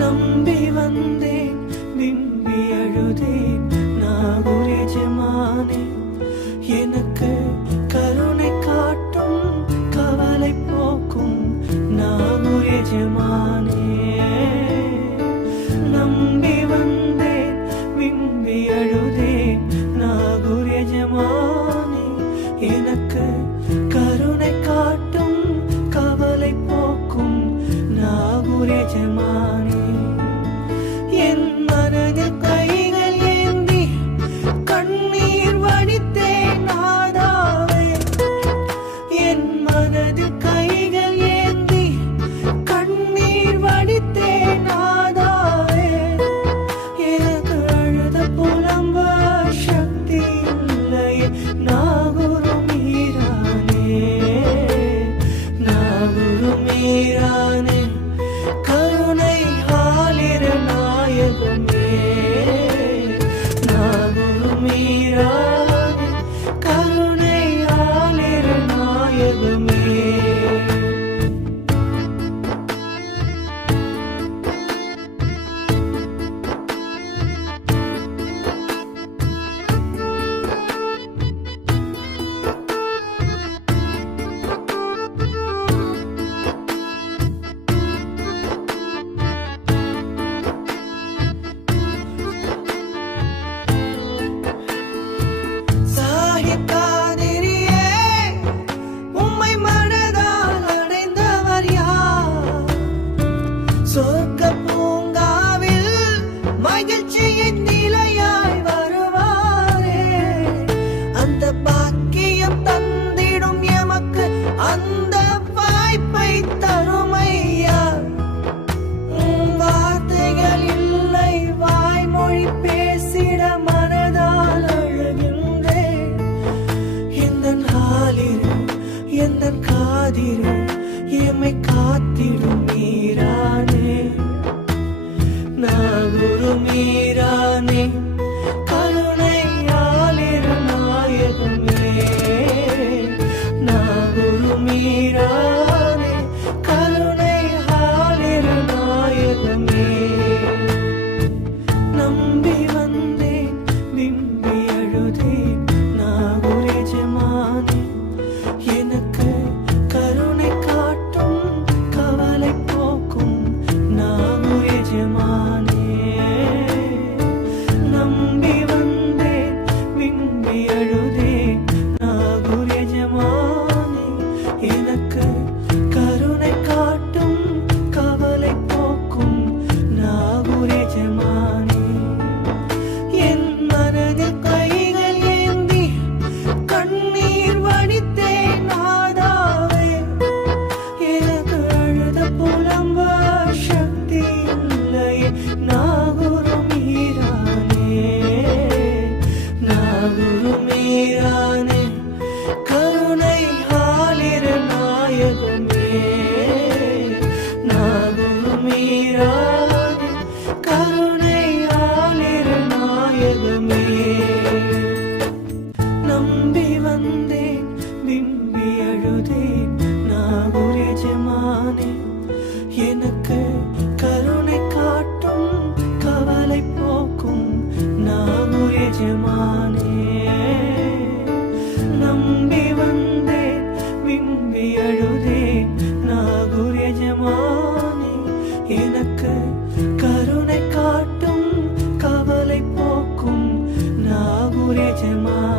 நம்பி வந்தேன் விம்பி அழுதேன் நாகூர் எஜமானே, எனக்கு கருணை காட்டும் கவலை போக்கும் நாகூர் எஜமானே. நம்பி வந்தேன் விம்பி அழுதேன் நாகூர் எஜமானே, எனக்கு கருணை காட்டும் கவலை போக்கும் நாகூர் எஜமானே. என் மனதில் கைகள் ஏந்தி கண்ணீர் வடித்தேன் நாதாவே, என் மனதில் கைகள் ஏந்தி கண்ணீர் வடித்தேன் நாதாவே. எனக்கு அழுத புலம்ப சக்தி இல்லையே நாகூர் மீரானே, நாகூர் மீரானே, கருணை ஆலிர நாயகமே. நாகூர் மீரானே, கருணை ஆலிர நாயகமே. சாஹிகாதிரியே, உம்மை மனதால் அடைந்தவர் யார்? சொர்க்க பூங்காவில் மகிழ்ச்சியின் நிலையாய் வருவாரே. அந்த பாக்கியம் தந்திடும் எமக்கு அந்த வாய்ப்பை தருமையா. வார்த்தைகள் இல்லை வாய்மொழி பேசிட மனதால் அழுகின்றேன். எந்தன் ஆலிரு எந்தன் காதிரு எம்மை காத்திடும் மீரானே. நாகூர் மீரானே, கருணை ஆலிரு நாயகமே. நாகூர் மீரானே, கருணை ஆலிரு நாயகமே. நம்பி வந்தேன் விம்பி அழுதேன் நாகூர் எஜமானே, எனக்கு கருணை காட்டும் கவலை போக்கும் நாகூர் எஜமானே. நம்பி வந்தேன் விம்பி அழுதேன் நாகூர் எஜமானே, எனக்கு கருணை காட்டும் கவலை போக்கும் நாகூர் எஜமானே. என் மனதில் கைகள் ஏந்தி கண்ணீர் வடித்தேன் நாதாவே, எனக்கு அழுத புலம்ப சக்தி இல்லையே நாகூர் மீரானே. நாகூர் மீரானே, கருணை ஆலிர நாயகமே. நாகூர் மீரானே, கருணை ஆலிர நாயகமே. நம்பி வந்தேன் விம்பி அழுதேன் நாகூர் எஜமானே, எனக்கு கருணை காட்டும் கவலை போக்கும் நாகூர் எஜமானே. நம்பி வந்தேன் விம்பி அழுதேன் நாகூர் எஜமானே, எனக்கு கருணை காட்டும் கவலை போக்கும் நாகூர் எஜமானே.